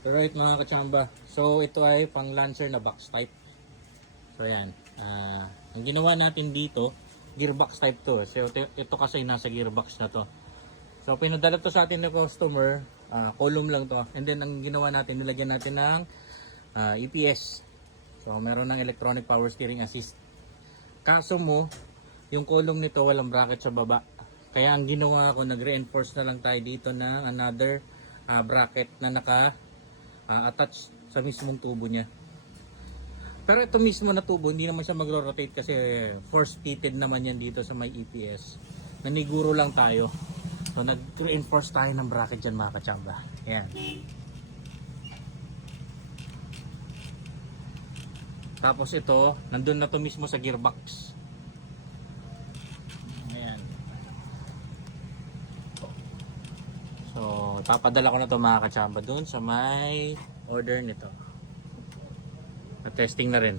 Alright mga kachamba. So ito ay pang Lancer na box type. So ayan. Ang ginawa natin dito, gearbox type to. So ito kasi nasa gearbox na to. So pinadala to sa atin ng customer. Column lang to. And then ang ginawa natin, nilagyan natin ng EPS. So meron ng electronic power steering assist. Kaso mo, yung column nito walang bracket sa baba. Kaya ang ginawa ko, nag-reinforce na lang tayo dito ng another bracket na attach sa mismong tubo niya. Pero ito mismo na tubo, hindi naman siya magro-rotate kasi force fitted naman yan dito sa may EPS. Naniguro lang tayo. So nag-reinforce tayo ng bracket dyan mga kachamba. Ayan. Tapos ito, nandun na to mismo sa gearbox. Ayan. So, papadala ko na to mga kachamba dun sa may order nito. At testing na rin.